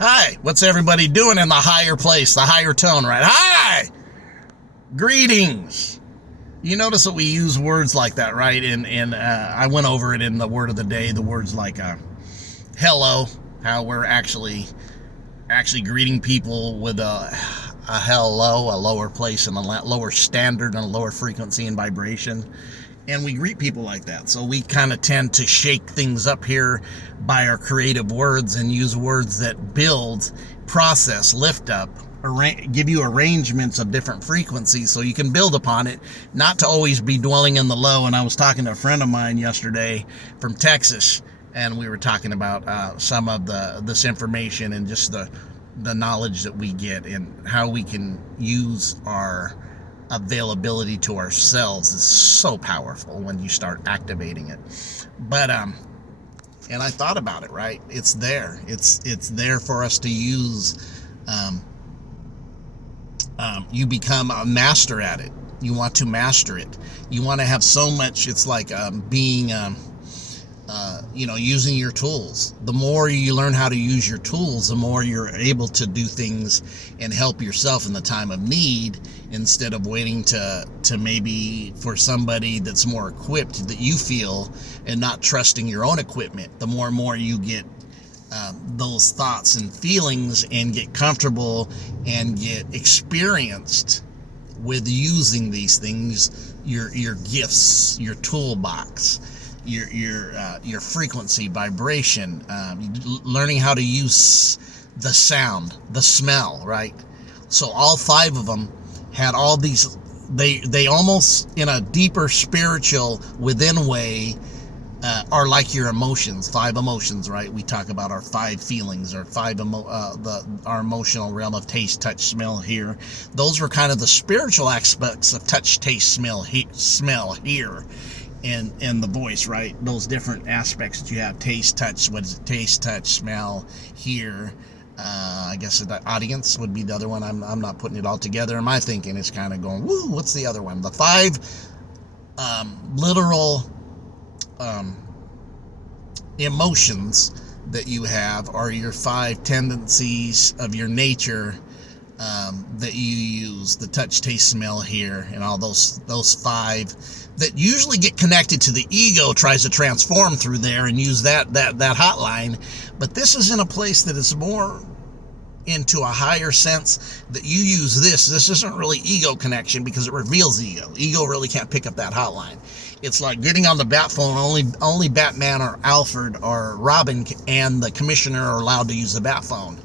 Hi, what's everybody doing in the higher place, the higher tone, right? Hi! Greetings. You notice that we use words like that, right? And I went over it in the word of the day, the words like hello, how we're actually greeting people with a hello, a lower place and a lower standard and a lower frequency and vibration. And we greet people like that. So we kind of tend to shake things up here by our creative words and use words that build, process, lift up, give you arrangements of different frequencies so you can build upon it, not to always be dwelling in the low. And I was talking to a friend of mine yesterday from Texas, and we were talking about some of this information and just the knowledge that we get and how we can use our availability to ourselves is so powerful when you start activating it. But and I thought about it, right? It's there. It's there for us to use. You become a master at it. You want to master it. You want to have so much. It's like being using your tools. The more you learn how to use your tools, the more you're able to do things and help yourself in the time of need, instead of waiting to maybe for somebody that's more equipped that you feel, and not trusting your own equipment. The more and more you get those thoughts and feelings and get comfortable and get experienced with using these things, your gifts, your toolbox, your frequency, vibration, learning how to use the sound, the smell, right? So all five of them had all these, they almost in a deeper spiritual within way are like your emotions, five emotions, right? We talk about our five feelings, or our emotional realm of taste, touch, smell, hear. Those were kind of the spiritual aspects of touch, taste, smell, hear. And the voice, right? Those different aspects that you have: taste, touch. What is it? Taste, touch, smell, hear. I guess the audience would be the other one. I'm not putting it all together in my thinking. It's kind of going, woo, what's the other one? The five literal emotions that you have are your five tendencies of your nature that you use: the touch, taste, smell, hear, and all those five that usually get connected to the ego, tries to transform through there and use that hotline. But this is in a place that is more into a higher sense, that you use this isn't really ego connection, because it reveals ego really can't pick up that hotline. It's like getting on the bat phone. Only Batman or Alfred or Robin and the commissioner are allowed to use the bat phone.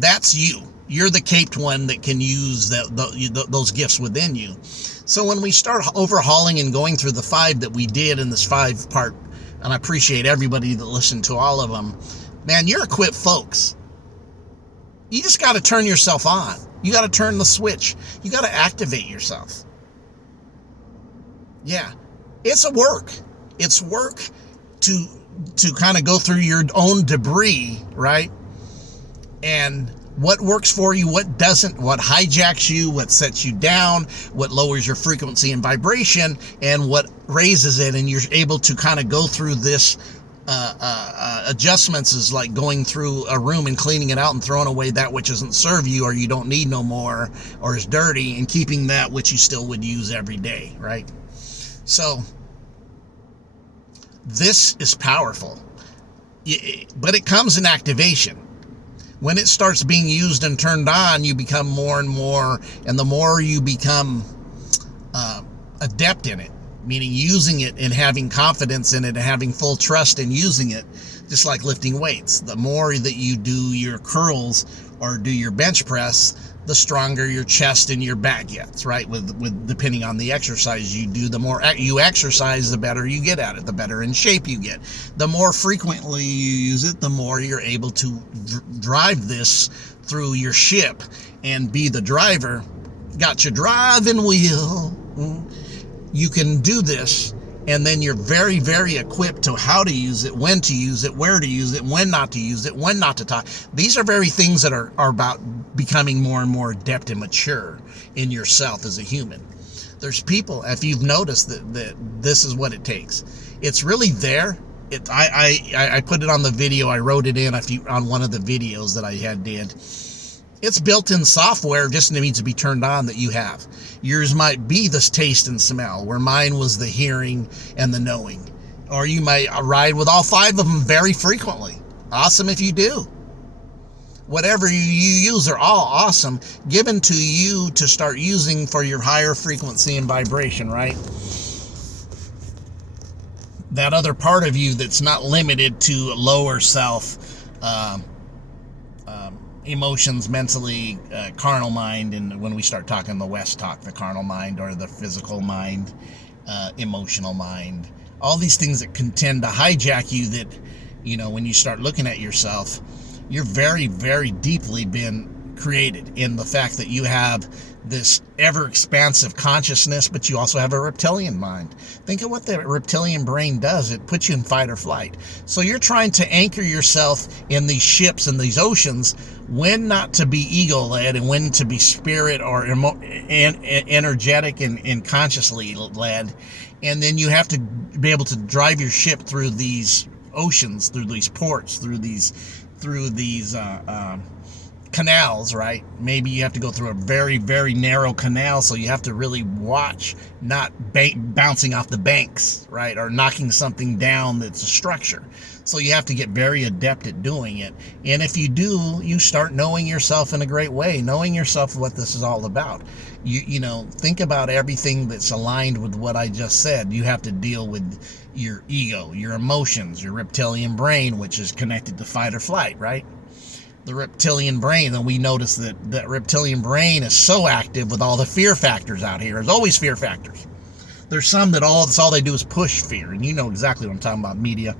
That's you. You're the caped one that can use those gifts within you. So when we start overhauling and going through the five that we did in this 5-part, and I appreciate everybody that listened to all of them, man, you're equipped, folks. You just got to turn yourself on. You got to turn the switch. You got to activate yourself. Yeah, it's work. It's work to kind of go through your own debris, right? And what works for you, what doesn't, what hijacks you, what sets you down, what lowers your frequency and vibration, and what raises it. And you're able to kind of go through this adjustments is like going through a room and cleaning it out and throwing away that which doesn't serve you or you don't need no more or is dirty, and keeping that which you still would use every day, right? So this is powerful, but it comes in activation. When it starts being used and turned on, you become more and more, and the more you become adept in it, meaning using it and having confidence in it and having full trust in using it, just like lifting weights. The more that you do your curls or do your bench press, the stronger your chest and your back gets, right? With depending on the exercise you do, the more you exercise, the better you get at it, the better in shape you get. The more frequently you use it, the more you're able to drive this through your ship and be the driver. Got your driving wheel. You can do this, and then you're very, very equipped to how to use it, when to use it, where to use it, when not to use it, when not to talk. These are very things that are about becoming more and more adept and mature in yourself as a human. There's people, if you've noticed that this is what it takes. It's really there, I put it on the video. I wrote it in on one of the videos that I did. It's built-in software, just needs to be turned on that you have. Yours might be this taste and smell, where mine was the hearing and the knowing. Or you might ride with all 5 of them very frequently. Awesome if you do. Whatever you use are all awesome, given to you to start using for your higher frequency and vibration, right? That other part of you that's not limited to lower self, emotions, mentally, carnal mind, and when we start talking the West talk, the carnal mind or the physical mind, emotional mind, all these things that can tend to hijack you that, when you start looking at yourself, you're very, very deeply been created in the fact that you have this ever-expansive consciousness, but you also have a reptilian mind. Think of what the reptilian brain does. It puts you in fight or flight. So you're trying to anchor yourself in these ships and these oceans, when not to be ego-led and when to be spirit or energetic and consciously led. And then you have to be able to drive your ship through these oceans, through these ports, through these canals, right? Maybe you have to go through a very, very narrow canal, so you have to really watch not bouncing off the banks, right? Or knocking something down that's a structure. So you have to get very adept at doing it. And if you do, you start knowing yourself in a great way, knowing yourself what this is all about. Think about everything that's aligned with what I just said. You have to deal with your ego, your emotions, your reptilian brain, which is connected to fight or flight, right? The reptilian brain, and we notice that reptilian brain is so active with all the fear factors out here. There's always fear factors. There's some that all they do is push fear, and you know exactly what I'm talking about, media.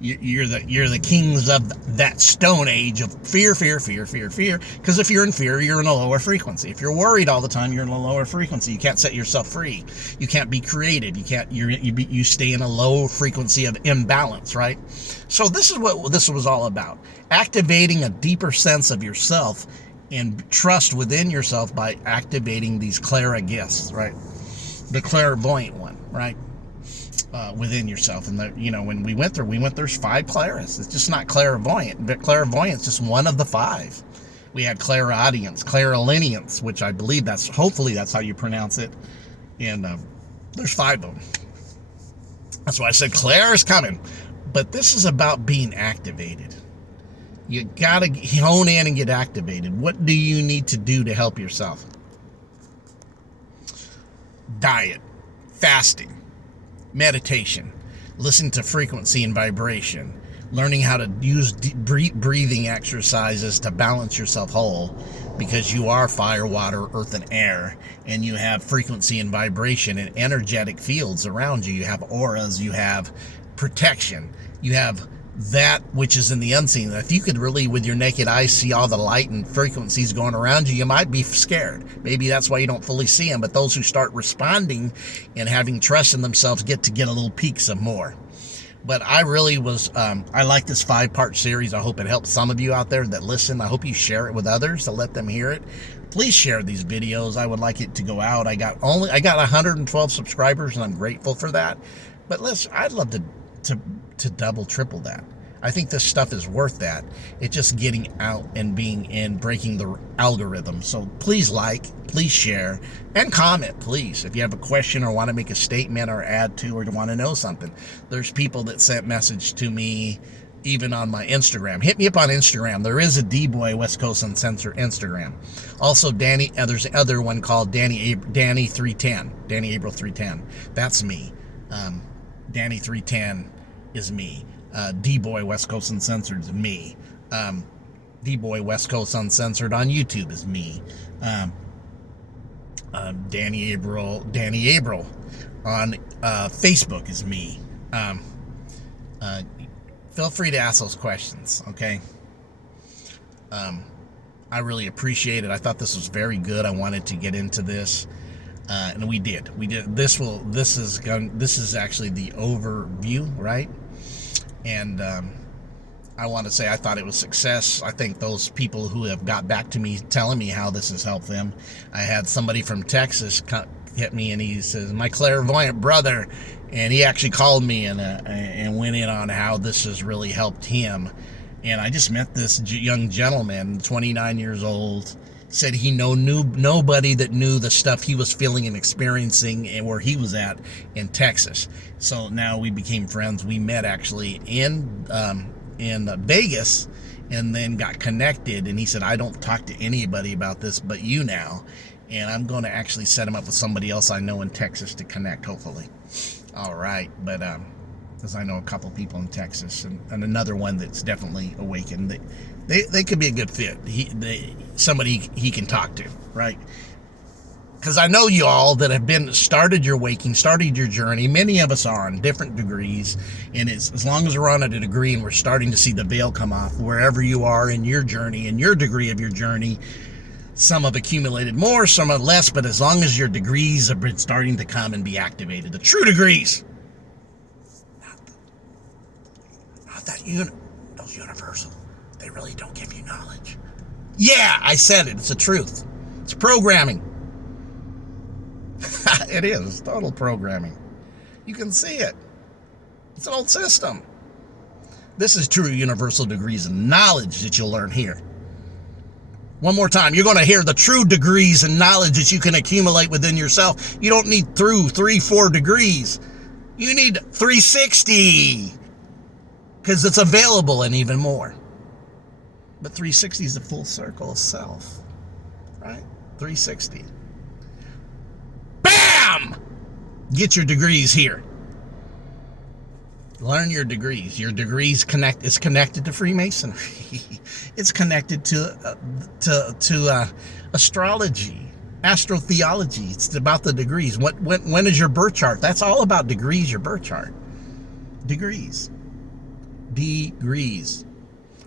You're the kings of that stone age of fear, because if you're in fear, you're in a lower frequency. If you're worried all the time, you're in a lower frequency. You can't set yourself free. You can't be creative. You stay in a low frequency of imbalance, right? So this is what this was all about. Activating a deeper sense of yourself and trust within yourself by activating these clara gifts, right? The clairvoyant one, right? Within yourself. And when we went there's 5 claras. It's just not clairvoyant, but clairvoyance just one of the 5. We had clairaudience, clairolineance, which I believe hopefully that's how you pronounce it. And there's 5 of them. That's why I said Claire is coming. But this is about being activated. You gotta hone in and get activated. What do you need to do to help yourself? Diet, fasting, meditation, listen to frequency and vibration, learning how to use deep breathing exercises to balance yourself whole, because you are fire, water, earth, and air, and you have frequency and vibration and energetic fields around you. You have auras, you have protection, you have that which is in the unseen. If you could really, with your naked eyes, see all the light and frequencies going around you, you might be scared. Maybe that's why you don't fully see them. But those who start responding and having trust in themselves get a little peeks of more. But I really was, I like this 5-part series. I hope it helps some of you out there that listen. I hope you share it with others to let them hear it. Please share these videos. I would like it to go out. I got 112 subscribers, and I'm grateful for that. But I'd love to double, triple that. I think this stuff is worth that. It's just getting out and breaking the algorithm. So please please share, and comment, please. If you have a question or want to make a statement or add to, or want to know something. There's people that sent message to me even on my Instagram. Hit me up on Instagram. There is a D-Boy West Coast Uncensored Instagram. Also, there's another one called Danny 310. Danny April 310. That's me. Danny 310 is me. D-Boy West Coast Uncensored is me. D-Boy West Coast Uncensored on YouTube is me. Danny April on Facebook is me. Feel free to ask those questions, okay? I really appreciate it. I thought this was very good. I wanted to get into this. And we did. This is actually the overview, right? And I want to say I thought it was success. I think those people who have got back to me telling me how this has helped them. I had somebody from Texas hit me and he says, my clairvoyant brother, and he actually called me and went in on how this has really helped him. And I just met this young gentleman, 29 years old, said he knew nobody that knew the stuff he was feeling and experiencing and where he was at in Texas. So now we became friends. We met actually in Vegas, and then got connected. And he said, I don't talk to anybody about this but you now, and I'm going to actually set him up with somebody else I know in Texas to connect, hopefully. All right, but because I know a couple people in Texas, and another one that's definitely awakened. They could be a good fit. Somebody he can talk to, right? Because I know you all that have started your waking, started your journey. Many of us are on different degrees, and it's, as long as we're on a degree and we're starting to see the veil come off, wherever you are in your journey, in your degree of your journey, some have accumulated more, some have less, but as long as your degrees have been starting to come and be activated, the true degrees, not those universal, they really don't give you knowledge. Yeah, I said it. It's the truth. It's programming. It is total programming. You can see it. It's an old system. This is true universal degrees of knowledge that you'll learn here. One more time, you're going to hear the true degrees and knowledge that you can accumulate within yourself. You don't need 4 degrees. You need 360, because it's available and even more. But 360 is the full circle of self, right? 360. Bam! Get your degrees here. Learn your degrees. Your degrees it's connected to Freemasonry. It's connected to astrology, astrotheology. It's about the degrees. When is your birth chart? That's all about degrees, your birth chart. Degrees. Degrees.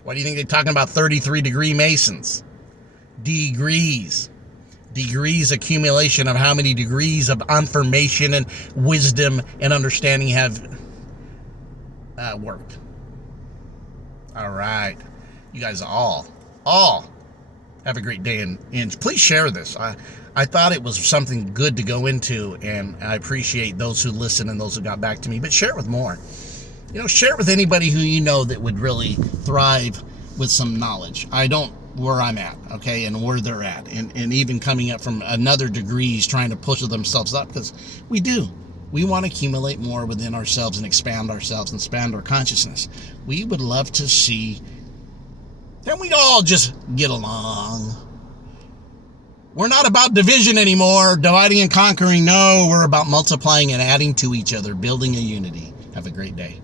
Why do you think they're talking about 33-degree Masons? Degrees. Degrees, accumulation of how many degrees of information and wisdom and understanding have worked. All right. You guys all have a great day, and please share this. I thought it was something good to go into, and I appreciate those who listen and those who got back to me, but share it with more. Share it with anybody who you know that would really thrive with some knowledge. I don't where I'm at, okay, and where they're at, and even coming up from another degrees, trying to push themselves up, because we want to accumulate more within ourselves and expand ourselves and expand our consciousness. We would love to see that we all just get along. We're not about division anymore, dividing and conquering. No, we're about multiplying and adding to each other, building a unity. Have a great day.